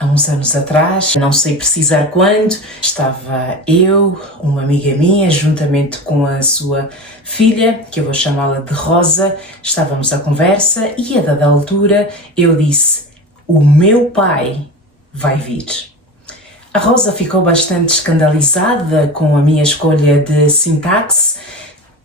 Há uns anos atrás, não sei precisar quando, estava eu, uma amiga minha, juntamente com a sua filha, que eu vou chamá-la de Rosa, estávamos à conversa e a dada altura eu disse: o meu pai vai vir. A Rosa ficou bastante escandalizada com a minha escolha de sintaxe.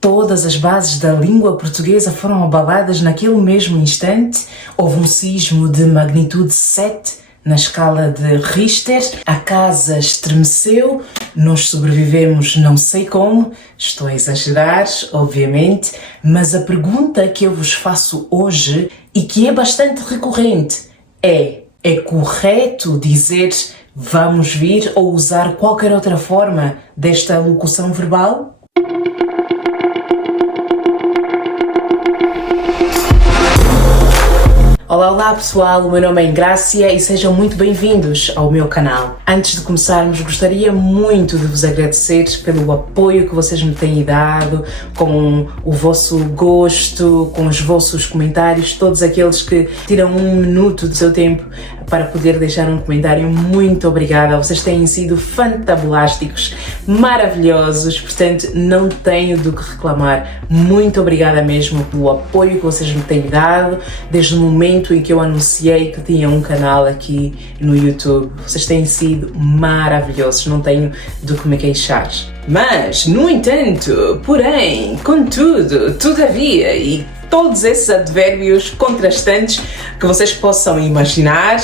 Todas as bases da língua portuguesa foram abaladas naquele mesmo instante. Houve um sismo de magnitude 7 na escala de Richter. A casa estremeceu, nós sobrevivemos não sei como, estou a exagerar, obviamente, mas a pergunta que eu vos faço hoje, e que é bastante recorrente, é correto dizer vamos vir ou usar qualquer outra forma desta locução verbal? Olá pessoal, o meu nome é Ingrácia e sejam muito bem-vindos ao meu canal. Antes de começarmos, gostaria muito de vos agradecer pelo apoio que vocês me têm dado, com o vosso gosto, com os vossos comentários, todos aqueles que tiram um minuto do seu tempo para poder deixar um comentário. Muito obrigada, vocês têm sido fantabulásticos, maravilhosos, portanto não tenho do que reclamar. Muito obrigada mesmo pelo apoio que vocês me têm dado desde o momento em que eu anunciei que tinha um canal aqui no YouTube. Vocês têm sido maravilhosos, não tenho do que me queixar. Mas, no entanto, porém, contudo, todavia e todos esses advérbios contrastantes que vocês possam imaginar,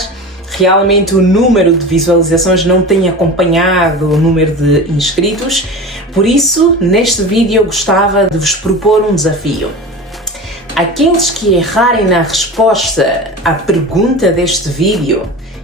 realmente o número de visualizações não tem acompanhado o número de inscritos. Por isso, neste vídeo eu gostava de vos propor um desafio. Aqueles que errarem na resposta à pergunta deste vídeo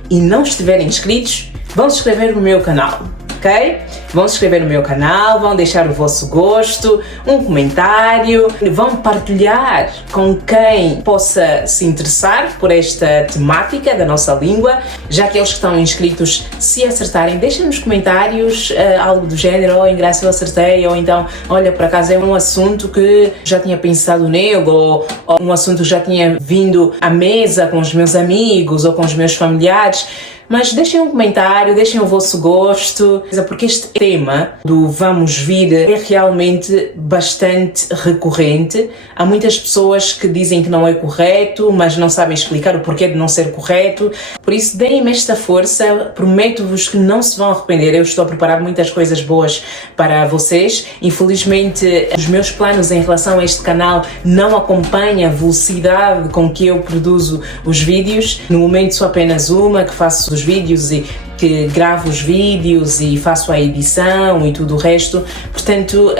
e não estiverem inscritos, vão se inscrever no meu canal, ok? Vão se inscrever no meu canal, vão deixar o vosso gosto, um comentário, vão partilhar com quem possa se interessar por esta temática da nossa língua. Já que eles que estão inscritos, se acertarem, deixem nos comentários algo do género: oh, Ingrácia, eu acertei, ou então, olha, por acaso é um assunto que já tinha pensado nele, ou um assunto que já tinha vindo à mesa com os meus amigos ou com os meus familiares. Mas deixem um comentário, deixem o vosso gosto, porque este tema do vamos vir é realmente bastante recorrente. Há muitas pessoas que dizem que não é correto, mas não sabem explicar o porquê de não ser correto. Por isso, deem-me esta força, prometo-vos que não se vão arrepender. Eu estou a preparar muitas coisas boas para vocês. Infelizmente, os meus planos em relação a este canal não acompanham a velocidade com que eu produzo os vídeos. No momento sou apenas uma que faço os vídeos e que gravo os vídeos e faço a edição e tudo o resto. Portanto,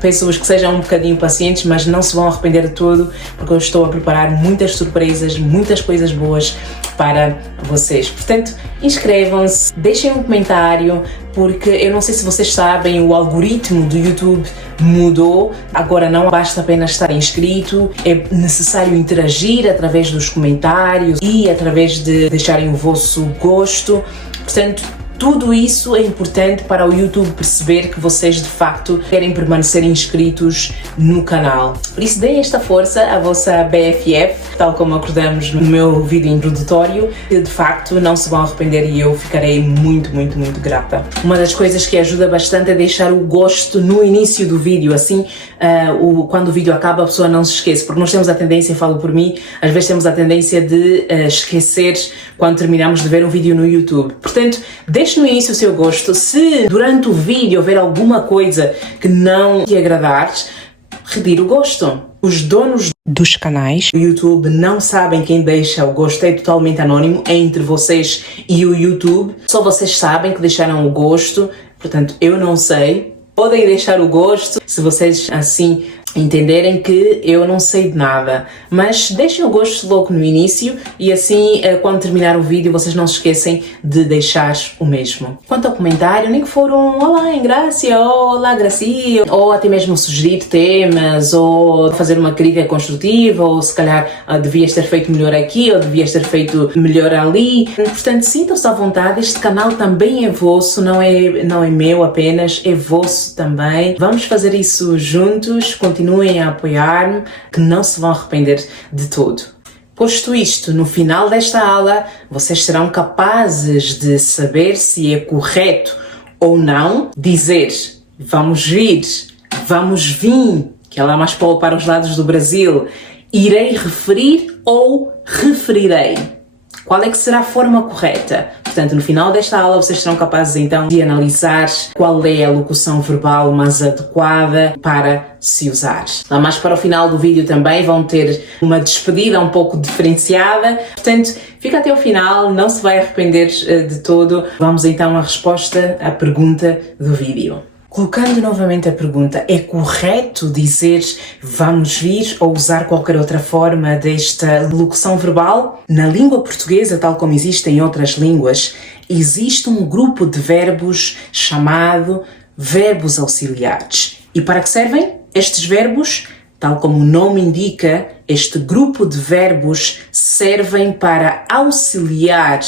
peço-vos que sejam um bocadinho pacientes, mas não se vão arrepender de tudo, porque eu estou a preparar muitas surpresas, muitas coisas boas para vocês. Portanto, inscrevam-se, deixem um comentário, porque eu não sei se vocês sabem, o algoritmo do YouTube mudou. Agora não basta apenas estar inscrito, é necessário interagir através dos comentários e através de deixarem o vosso gosto. Portanto, tudo isso é importante para o YouTube perceber que vocês de facto querem permanecer inscritos no canal. Por isso, deem esta força à vossa BFF, tal como acordamos no meu vídeo introdutório, que de facto não se vão arrepender e eu ficarei muito grata. Uma das coisas que ajuda bastante é deixar o gosto no início do vídeo, assim quando o vídeo acaba a pessoa não se esquece, porque nós temos a tendência, falo por mim, às vezes temos a tendência de esquecer quando terminamos de ver um vídeo no YouTube. Portanto, deixe no início o seu gosto. Se durante o vídeo houver alguma coisa que não te agradar, retire o gosto. Os donos dos canais do YouTube não sabem quem deixa o gosto, é totalmente anónimo, é entre vocês e o YouTube. Só vocês sabem que deixaram o gosto, portanto eu não sei. Podem deixar o gosto se vocês assim entenderem que eu não sei de nada, mas deixem o gosto logo no início e assim quando terminar o vídeo vocês não se esquecem de deixar o mesmo. Quanto ao comentário, nem que for um olá Ingrácia, ou olá Gracia, ou até mesmo sugerir temas, ou fazer uma crítica construtiva, ou se calhar devias ter feito melhor aqui, ou devias ter feito melhor ali. Portanto, sintam-se à vontade, este canal também é vosso, não é meu apenas, é vosso também. Vamos fazer isso juntos, continuem a apoiar-me, que não se vão arrepender de todo. Posto isto, no final desta aula, vocês serão capazes de saber se é correto ou não dizer vamos vir, vamos vir, que é lá mais para os lados do Brasil, irei referir ou referirei. Qual é que será a forma correta? Portanto, no final desta aula vocês serão capazes então de analisar qual é a locução verbal mais adequada para se usar. Lá mais para o final do vídeo também vão ter uma despedida um pouco diferenciada. Portanto, fica até o final, não se vai arrepender de todo. Vamos então à resposta à pergunta do vídeo. Colocando novamente a pergunta, é correto dizer vamos vir ou usar qualquer outra forma desta locução verbal? Na língua portuguesa, tal como existe em outras línguas, existe um grupo de verbos chamado verbos auxiliares. E para que servem estes verbos? Tal como o nome indica, este grupo de verbos servem para auxiliar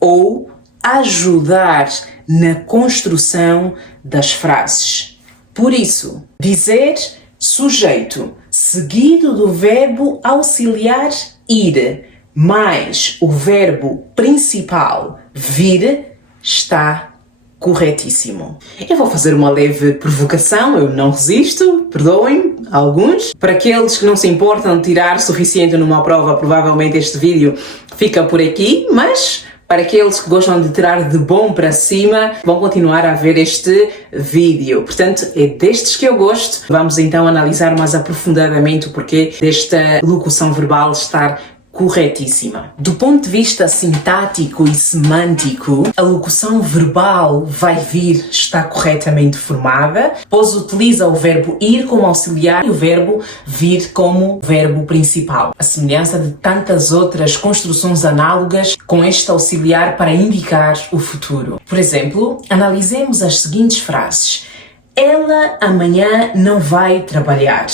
ou ajudar na construção das frases. Por isso, dizer sujeito seguido do verbo auxiliar ir mais o verbo principal vir está corretíssimo. Eu vou fazer uma leve provocação, eu não resisto, perdoem alguns. Para aqueles que não se importam de tirar suficiente numa prova, provavelmente este vídeo fica por aqui, mas para aqueles que gostam de tirar de bom para cima, vão continuar a ver este vídeo. Portanto, é destes que eu gosto. Vamos então analisar mais aprofundadamente o porquê desta locução verbal estar corretíssima. Do ponto de vista sintático e semântico, a locução verbal vai vir está corretamente formada, pois utiliza o verbo ir como auxiliar e o verbo vir como verbo principal. A semelhança de tantas outras construções análogas com este auxiliar para indicar o futuro. Por exemplo, analisemos as seguintes frases. Ela amanhã não vai trabalhar.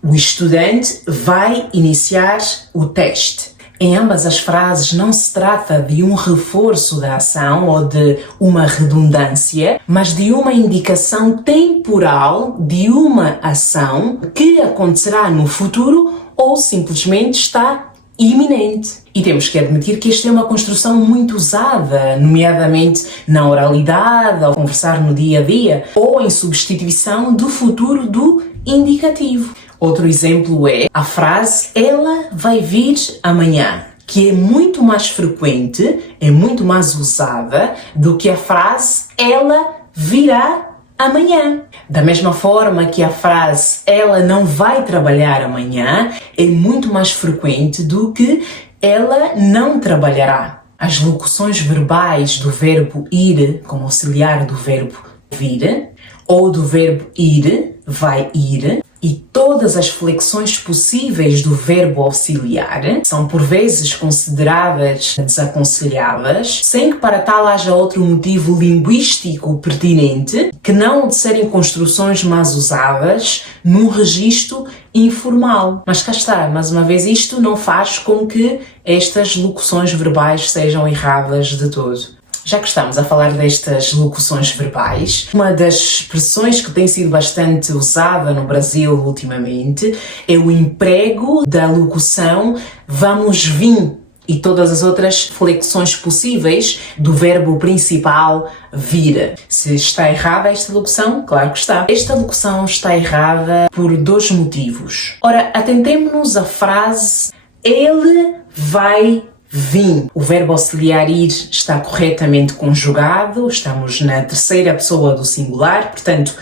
O estudante vai iniciar o teste. Em ambas as frases não se trata de um reforço da ação ou de uma redundância, mas de uma indicação temporal de uma ação que acontecerá no futuro ou simplesmente está iminente. E temos que admitir que esta é uma construção muito usada, nomeadamente na oralidade, ao conversar no dia a dia, ou em substituição do futuro do indicativo. Outro exemplo é a frase ela vai vir amanhã, que é muito mais frequente, é muito mais usada do que a frase ela virá amanhã. Da mesma forma que a frase ela não vai trabalhar amanhã é muito mais frequente do que ela não trabalhará. As locuções verbais do verbo ir como auxiliar do verbo vir ou do verbo ir, vai ir, e todas as flexões possíveis do verbo auxiliar são por vezes consideradas desaconselhadas, sem que para tal haja outro motivo linguístico pertinente que não de serem construções mais usadas num registro informal. Mas cá está, mais uma vez isto não faz com que estas locuções verbais sejam erradas de todo. Já que estamos a falar destas locuções verbais, uma das expressões que tem sido bastante usada no Brasil ultimamente é o emprego da locução vamos vir e todas as outras flexões possíveis do verbo principal vir. Se está errada esta locução? Claro que está. Esta locução está errada por dois motivos. Ora, atentemo-nos à frase ele vai vir. O verbo auxiliar ir está corretamente conjugado, estamos na terceira pessoa do singular, portanto,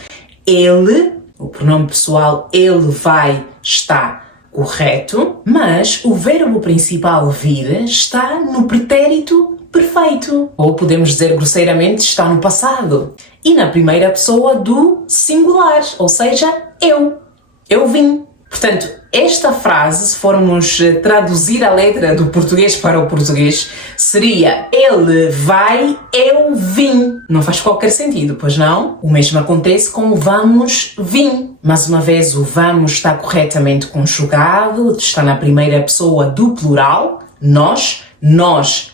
ele, o pronome pessoal ele vai, está correto, mas o verbo principal vir está no pretérito perfeito, ou podemos dizer grosseiramente está no passado, e na primeira pessoa do singular, ou seja, eu vim. Portanto, esta frase, se formos traduzir a letra do português para o português, seria ele vai, eu vim. Não faz qualquer sentido, pois não? O mesmo acontece com o vamos, vim. Mais uma vez, o vamos está corretamente conjugado, está na primeira pessoa do plural, nós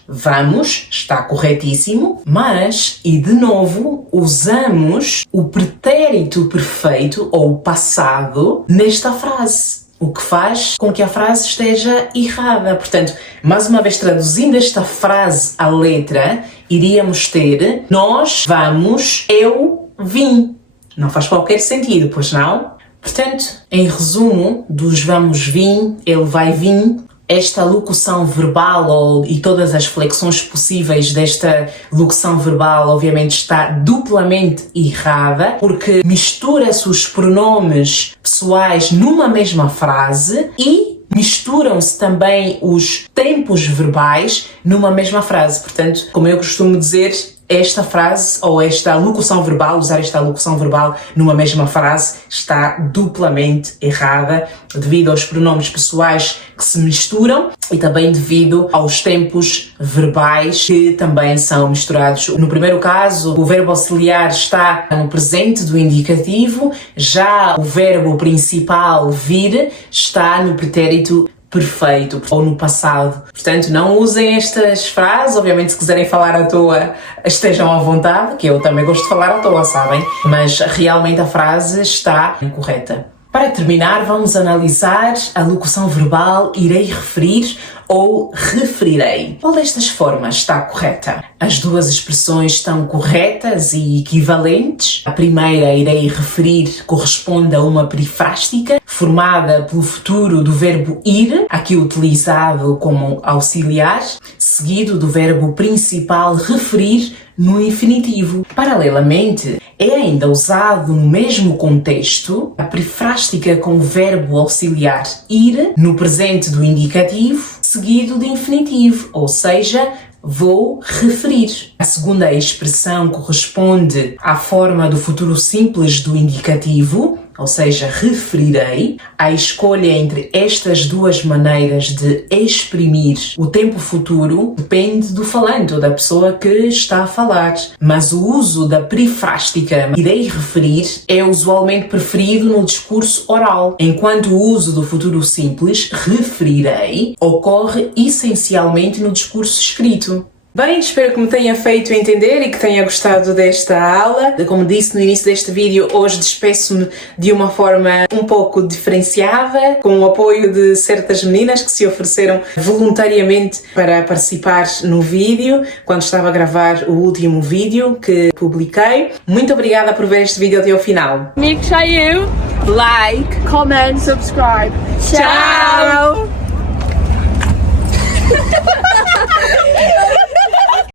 vamos, está corretíssimo, mas, e de novo, usamos o pretérito perfeito ou passado nesta frase. o que faz com que a frase esteja errada. Portanto, mais uma vez traduzindo esta frase à letra, iríamos ter nós vamos, eu vim. Não faz qualquer sentido, pois não? Portanto, em resumo, dos vamos vir, ele vai vir, esta locução verbal e todas as flexões possíveis desta locução verbal obviamente está duplamente errada, porque mistura-se os pronomes pessoais numa mesma frase e misturam-se também os tempos verbais numa mesma frase. Portanto, como eu costumo dizer, esta frase ou esta locução verbal, usar esta locução verbal numa mesma frase está duplamente errada devido aos pronomes pessoais que se misturam e também devido aos tempos verbais que também são misturados. No primeiro caso, o verbo auxiliar está no presente do indicativo, já o verbo principal vir está no pretérito perfeito ou no passado. Portanto, não usem estas frases. Obviamente, se quiserem falar à toa, estejam à vontade, que eu também gosto de falar à toa, sabem? Mas realmente a frase está incorreta. Para terminar, vamos analisar a locução verbal irei referir ou referirei. Qual destas formas está correta? As duas expressões estão corretas e equivalentes. A primeira, irei referir, corresponde a uma perifrástica formada pelo futuro do verbo ir, aqui utilizado como auxiliar, seguido do verbo principal referir no infinitivo. Paralelamente, é ainda usado no mesmo contexto a perifrástica com o verbo auxiliar ir no presente do indicativo, seguido de infinitivo, ou seja, vou referir. A segunda expressão corresponde à forma do futuro simples do indicativo, ou seja, referirei. A escolha entre estas duas maneiras de exprimir o tempo futuro depende do falante ou da pessoa que está a falar. Mas o uso da perifrástica irei referir é usualmente preferido no discurso oral, enquanto o uso do futuro simples, referirei, ocorre essencialmente no discurso escrito. Bem, espero que me tenha feito entender e que tenha gostado desta aula. Como disse no início deste vídeo, hoje despeço-me de uma forma um pouco diferenciada, com o apoio de certas meninas que se ofereceram voluntariamente para participar no vídeo, quando estava a gravar o último vídeo que publiquei. Muito obrigada por ver este vídeo até ao final. Make sure you Like, comment, subscribe. ciao!